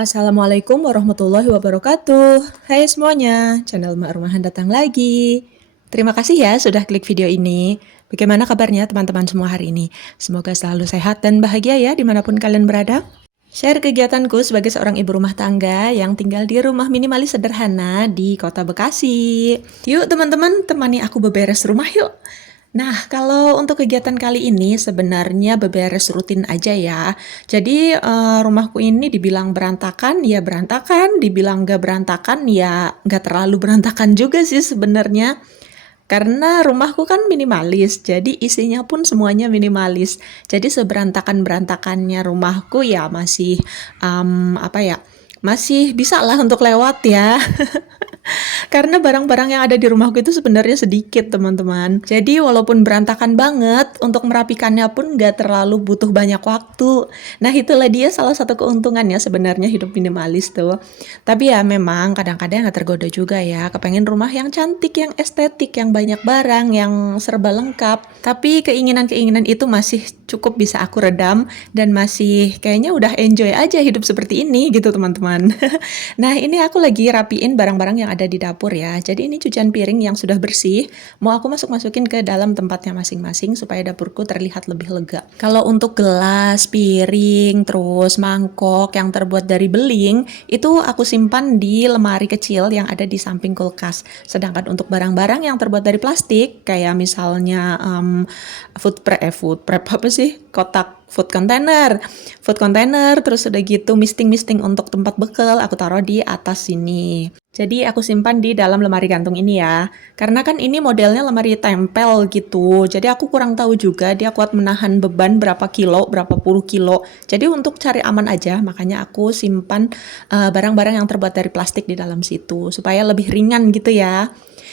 Assalamualaikum warahmatullahi wabarakatuh. Hai semuanya, channel Mak Rumahan datang lagi. Terima kasih ya sudah klik video ini. Bagaimana kabarnya teman-teman semua hari ini? Semoga selalu sehat dan bahagia ya dimanapun kalian berada. Share kegiatanku sebagai seorang ibu rumah tangga yang tinggal di rumah minimalis sederhana di kota Bekasi. Yuk teman-teman, temani aku beberes rumah yuk. Nah, kalau untuk kegiatan kali ini sebenarnya beberes rutin aja ya. Jadi rumahku ini dibilang berantakan, dibilang gak berantakan ya gak terlalu berantakan juga sih sebenarnya. Karena rumahku kan minimalis, jadi isinya pun semuanya minimalis. Jadi seberantakan-berantakannya rumahku ya masih masih bisa lah untuk lewat ya. Karena barang-barang yang ada di rumahku itu sebenarnya sedikit, teman-teman. Jadi walaupun berantakan banget, untuk merapikannya pun nggak terlalu butuh banyak waktu. Nah, itulah dia salah satu keuntungannya sebenarnya hidup minimalis tuh. Tapi ya memang kadang-kadang nggak tergoda juga ya. Kepengen rumah yang cantik, yang estetik, yang banyak barang, yang serba lengkap. Tapi keinginan-keinginan itu masih cukup bisa aku redam dan masih kayaknya udah enjoy aja hidup seperti ini gitu, teman-teman. Nah, ini aku lagi rapiin barang-barang yang ada di dapur ya. Jadi ini cucian piring yang sudah bersih, mau aku masukin ke dalam tempatnya masing-masing supaya dapurku terlihat lebih lega. Kalau untuk gelas, piring, terus mangkok yang terbuat dari beling, itu aku simpan di lemari kecil yang ada di samping kulkas. Sedangkan untuk barang-barang yang terbuat dari plastik, kayak misalnya food prep apa sih? Kotak food container, terus udah gitu misting untuk tempat bekal aku taruh di atas sini. Jadi aku simpan di dalam lemari gantung ini ya. Karena kan ini modelnya lemari tempel gitu. Jadi aku kurang tahu juga dia kuat menahan beban berapa kilo, berapa puluh kilo. Jadi untuk cari aman aja, makanya aku simpan barang-barang yang terbuat dari plastik di dalam situ supaya lebih ringan gitu ya.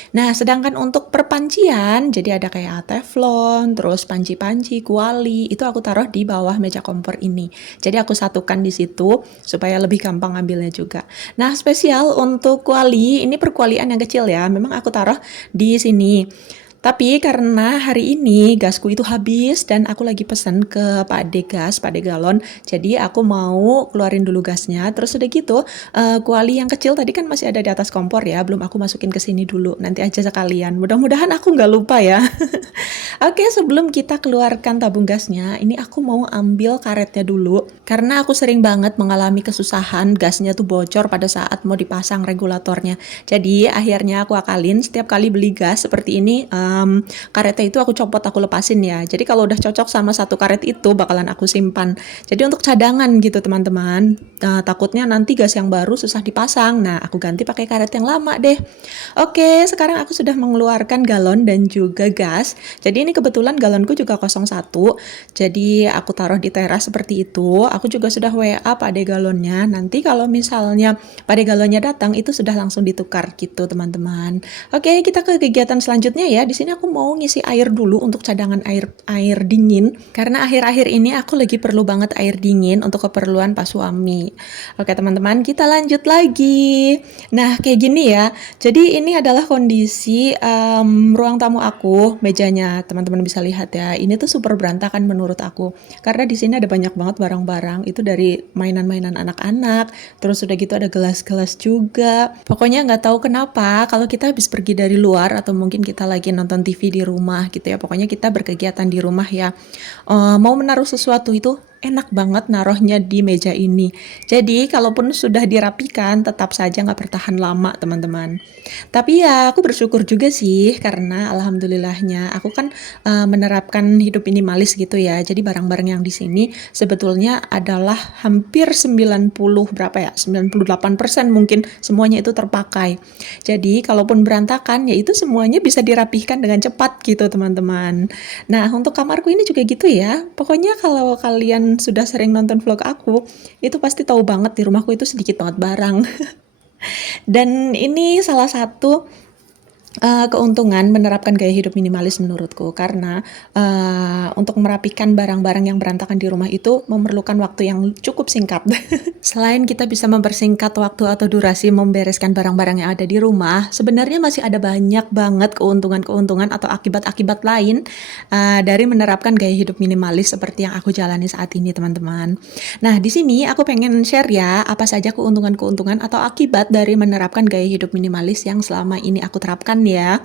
Nah, sedangkan untuk perpancian, jadi ada kayak teflon, terus panci-panci, kuali, itu aku taruh di bawah meja kompor ini. Jadi aku satukan di situ supaya lebih gampang ngambilnya juga. Nah, spesial untuk kuali, ini perkualian yang kecil ya. Memang aku taruh di sini. Tapi karena hari ini gasku itu habis dan aku lagi pesen ke Pak Ade gas, Pak Ade galon. Jadi aku mau keluarin dulu gasnya. Terus udah gitu, kuali yang kecil tadi kan masih ada di atas kompor ya. Belum aku masukin ke sini dulu. Nanti aja sekalian. Mudah-mudahan aku nggak lupa ya. Oke, sebelum kita keluarkan tabung gasnya, ini aku mau ambil karetnya dulu. Karena aku sering banget mengalami kesusahan gasnya tuh bocor pada saat mau dipasang regulatornya. Jadi akhirnya aku akalin setiap kali beli gas seperti ini, karetnya itu aku copot, aku lepasin ya. Jadi kalau udah cocok sama satu karet itu bakalan aku simpan. Jadi untuk cadangan gitu teman-teman. Takutnya nanti gas yang baru susah dipasang. Nah, aku ganti pakai karet yang lama deh. Oke, sekarang aku sudah mengeluarkan galon dan juga gas. Jadi ini kebetulan galonku juga 01. Jadi aku taruh di teras seperti itu. Aku juga sudah WA Pak Ade galonnya. Nanti kalau misalnya Pak Ade galonnya datang itu sudah langsung ditukar gitu, teman-teman. Oke, kita ke kegiatan selanjutnya ya. Di sini aku mau ngisi air dulu untuk cadangan air dingin karena akhir-akhir ini aku lagi perlu banget air dingin untuk keperluan Pak suami. Oke, teman-teman, kita lanjut lagi. Nah, kayak gini ya. Jadi ini adalah kondisi ruang tamu aku, mejanya teman-teman bisa lihat ya. Ini tuh super berantakan menurut aku. Karena di sini ada banyak banget barang-barang itu dari mainan-mainan anak-anak. Terus udah gitu ada gelas-gelas juga. Pokoknya nggak tahu kenapa kalau kita habis pergi dari luar atau mungkin kita lagi nonton TV di rumah gitu ya. Pokoknya kita berkegiatan di rumah ya. Mau menaruh sesuatu itu enak banget naruhnya di meja ini. Jadi kalaupun sudah dirapikan tetap saja nggak bertahan lama teman-teman. Tapi ya aku bersyukur juga sih karena alhamdulillahnya aku kan menerapkan hidup minimalis gitu ya. Jadi barang-barang yang di sini sebetulnya adalah hampir 90 berapa ya? 98% mungkin semuanya itu terpakai. Jadi kalaupun berantakan ya itu semuanya bisa dirapihkan dengan cepat gitu teman-teman. Nah, untuk kamarku ini juga gitu ya. Pokoknya kalau kalian sudah sering nonton vlog aku, itu pasti tahu banget di rumahku itu sedikit banget barang. Dan ini salah satu Keuntungan menerapkan gaya hidup minimalis menurutku karena, untuk merapikan barang-barang yang berantakan di rumah itu memerlukan waktu yang cukup singkat. Selain kita bisa mempersingkat waktu atau durasi membereskan barang-barang yang ada di rumah, sebenarnya masih ada banyak banget keuntungan-keuntungan atau akibat-akibat lain, dari menerapkan gaya hidup minimalis seperti yang aku jalani saat ini, teman-teman. Nah, di sini aku pengen share ya, apa saja keuntungan-keuntungan atau akibat dari menerapkan gaya hidup minimalis yang selama ini aku terapkan ya.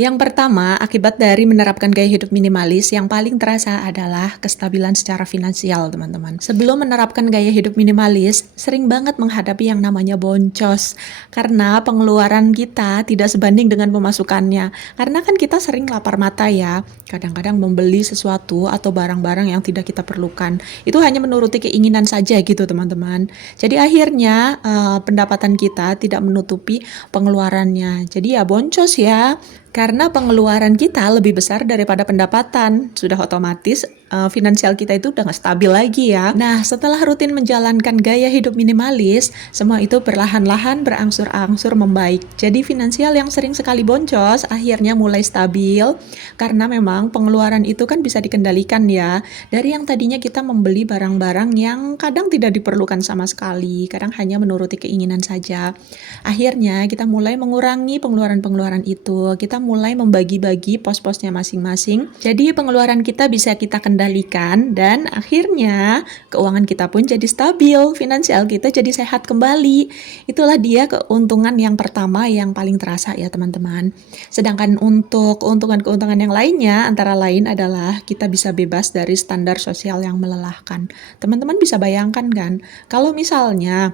Yang pertama, akibat dari menerapkan gaya hidup minimalis yang paling terasa adalah kestabilan secara finansial, teman-teman. Sebelum menerapkan gaya hidup minimalis, sering banget menghadapi yang namanya boncos. Karena pengeluaran kita tidak sebanding dengan pemasukannya. Karena kan kita sering lapar mata ya. Kadang-kadang membeli sesuatu atau barang-barang yang tidak kita perlukan. Itu hanya menuruti keinginan saja gitu, teman-teman. Jadi akhirnya pendapatan kita tidak menutupi pengeluarannya. Jadi ya boncos ya. Karena pengeluaran kita lebih besar daripada pendapatan, sudah otomatis finansial kita itu udah nggak stabil lagi ya. Nah, setelah rutin menjalankan gaya hidup minimalis, semua itu perlahan-lahan berangsur-angsur membaik. Jadi finansial yang sering sekali boncos akhirnya mulai stabil karena memang pengeluaran itu kan bisa dikendalikan ya. Dari yang tadinya kita membeli barang-barang yang kadang tidak diperlukan sama sekali, kadang hanya menuruti keinginan saja. Akhirnya kita mulai mengurangi pengeluaran-pengeluaran itu. Kita mulai membagi-bagi pos-posnya masing-masing. Jadi pengeluaran kita bisa kita kendalikan dan akhirnya keuangan kita pun jadi stabil, finansial kita jadi sehat kembali. Itulah dia keuntungan yang pertama yang paling terasa ya teman-teman. Sedangkan untuk keuntungan-keuntungan yang lainnya antara lain adalah kita bisa bebas dari standar sosial yang melelahkan. Teman-teman bisa bayangkan kan, kalau misalnya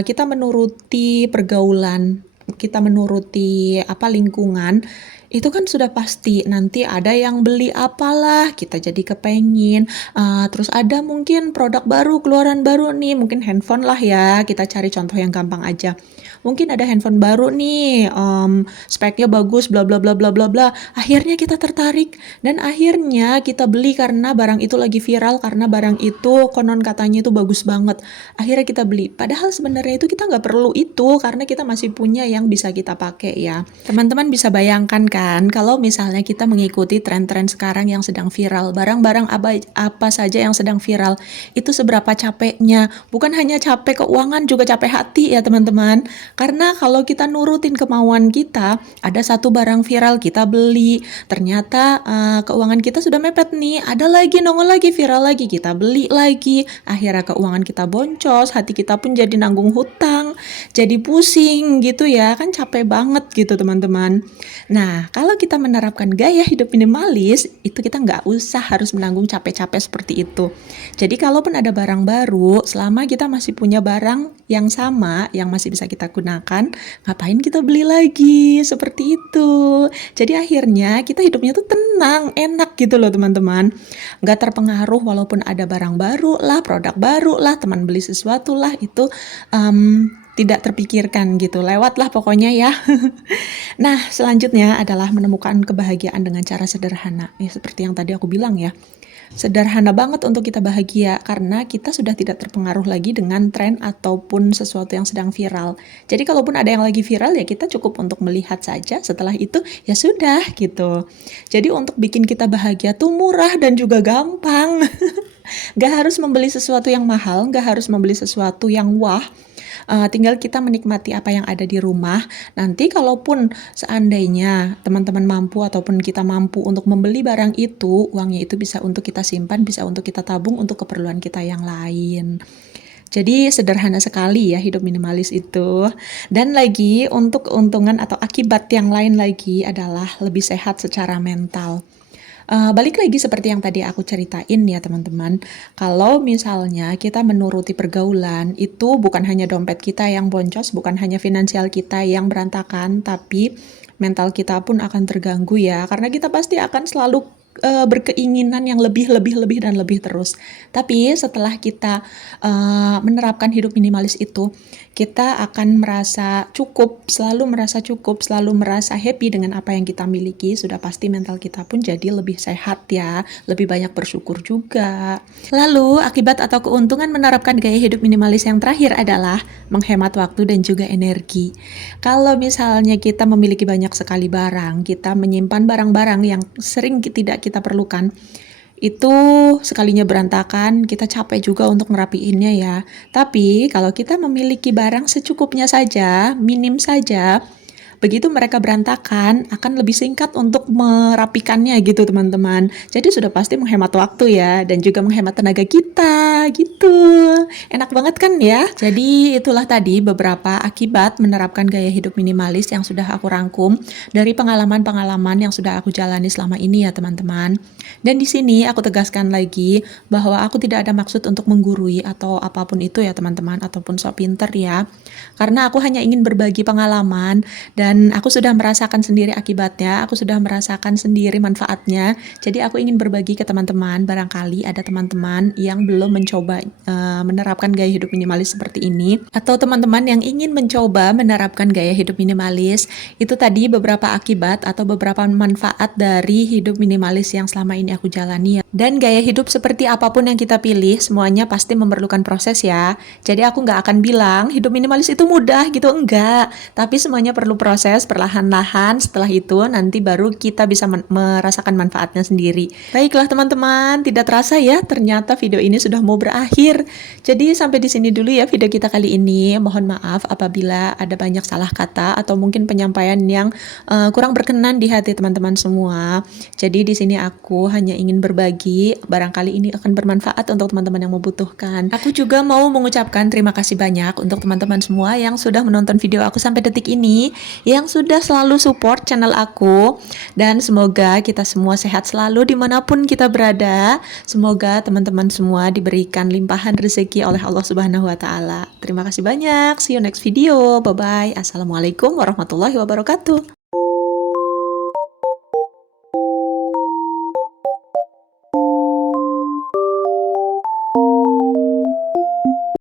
kita menuruti pergaulan, kita menuruti lingkungan, itu kan sudah pasti nanti ada yang beli apalah, kita jadi kepengin, terus ada mungkin produk baru, keluaran baru nih, mungkin handphone lah ya, kita cari contoh yang gampang aja. Mungkin ada handphone baru nih, speknya bagus, bla bla bla bla bla bla. Akhirnya kita tertarik dan akhirnya kita beli karena barang itu lagi viral, karena barang itu konon katanya itu bagus banget. Akhirnya kita beli. Padahal sebenarnya itu kita nggak perlu itu karena kita masih punya yang bisa kita pakai ya. Teman-teman bisa bayangkan kan kalau misalnya kita mengikuti tren-tren sekarang yang sedang viral, barang-barang apa saja yang sedang viral, itu seberapa capeknya. Bukan hanya capek keuangan, juga capek hati ya teman-teman. Karena kalau kita nurutin kemauan kita, ada satu barang viral kita beli, ternyata keuangan kita sudah mepet nih, ada lagi nongol lagi viral lagi, kita beli lagi, akhirnya keuangan kita boncos, hati kita pun jadi nanggung hutang, jadi pusing gitu ya, kan capek banget gitu teman-teman. Nah, kalau kita menerapkan gaya hidup minimalis, itu kita nggak usah harus menanggung capek-capek seperti itu. Jadi kalaupun ada barang baru, selama kita masih punya barang yang sama, yang masih bisa kita gunakan, ngapain kita beli lagi, seperti itu. Jadi akhirnya kita hidupnya tuh tenang, enak gitu loh teman-teman. Nggak terpengaruh walaupun ada barang baru lah, produk baru lah, teman beli sesuatu lah, itu tidak terpikirkan gitu, lewat lah pokoknya ya. Nah, selanjutnya adalah menemukan kebahagiaan dengan cara sederhana. Ya, seperti yang tadi aku bilang ya. Sederhana banget untuk kita bahagia karena kita sudah tidak terpengaruh lagi dengan tren ataupun sesuatu yang sedang viral. Jadi kalaupun ada yang lagi viral ya kita cukup untuk melihat saja, setelah itu ya sudah gitu. Jadi untuk bikin kita bahagia tuh murah dan juga gampang. Gak harus membeli sesuatu yang mahal, gak harus membeli sesuatu yang wah. Tinggal kita menikmati apa yang ada di rumah. Nanti kalaupun seandainya teman-teman mampu ataupun kita mampu untuk membeli barang itu, uangnya itu bisa untuk kita simpan, bisa untuk kita tabung untuk keperluan kita yang lain. Jadi sederhana sekali ya hidup minimalis itu. Dan lagi untuk keuntungan atau akibat yang lain lagi adalah lebih sehat secara mental. Balik lagi seperti yang tadi aku ceritain ya teman-teman, kalau misalnya kita menuruti pergaulan, itu bukan hanya dompet kita yang boncos, bukan hanya finansial kita yang berantakan, tapi mental kita pun akan terganggu ya, karena kita pasti akan selalu berkeinginan yang lebih dan lebih terus. Tapi setelah kita menerapkan hidup minimalis itu, kita akan merasa cukup, selalu merasa happy dengan apa yang kita miliki. Sudah pasti mental kita pun jadi lebih sehat ya, lebih banyak bersyukur juga. Lalu, akibat atau keuntungan menerapkan gaya hidup minimalis yang terakhir adalah menghemat waktu dan juga energi. Kalau misalnya kita memiliki banyak sekali barang, kita menyimpan barang-barang yang sering tidak kita perlukan, itu sekalinya berantakan, kita capek juga untuk ngerapiinnya ya. Tapi kalau kita memiliki barang secukupnya saja, minim saja, begitu mereka berantakan, akan lebih singkat untuk merapikannya gitu teman-teman. Jadi sudah pasti menghemat waktu ya, dan juga menghemat tenaga kita gitu. Enak banget kan ya? Jadi itulah tadi beberapa akibat menerapkan gaya hidup minimalis yang sudah aku rangkum dari pengalaman-pengalaman yang sudah aku jalani selama ini ya teman-teman. Dan di sini aku tegaskan lagi bahwa aku tidak ada maksud untuk menggurui atau apapun itu ya teman-teman, ataupun sok pinter ya. Karena aku hanya ingin berbagi pengalaman dan aku sudah merasakan sendiri akibatnya, aku sudah merasakan sendiri manfaatnya. Jadi aku ingin berbagi ke teman-teman, barangkali ada teman-teman yang belum mencoba menerapkan gaya hidup minimalis seperti ini, atau teman-teman yang ingin mencoba menerapkan gaya hidup minimalis. Itu tadi beberapa akibat atau beberapa manfaat dari hidup minimalis yang selama ini aku jalani ya. Dan gaya hidup seperti apapun yang kita pilih, semuanya pasti memerlukan proses ya. Jadi aku nggak akan bilang hidup minimalis itu mudah gitu, enggak. Tapi semuanya perlu proses perlahan-lahan, setelah itu nanti baru kita bisa merasakan manfaatnya sendiri. Baiklah teman-teman, tidak terasa ya, ternyata video ini sudah mau berakhir. Jadi sampai di sini dulu ya video kita kali ini. Mohon maaf apabila ada banyak salah kata atau mungkin penyampaian yang kurang berkenan di hati teman-teman semua. Jadi di sini aku hanya ingin berbagi, barangkali ini akan bermanfaat untuk teman-teman yang membutuhkan. Aku juga mau mengucapkan terima kasih banyak untuk teman-teman semua yang sudah menonton video aku sampai detik ini, yang sudah selalu support channel aku, dan semoga kita semua sehat selalu dimanapun kita berada. Semoga teman-teman semua diberikan limpahan rezeki oleh Allah Subhanahu wa Ta'ala. Terima kasih banyak. See you next video. Bye bye. Assalamualaikum warahmatullahi wabarakatuh.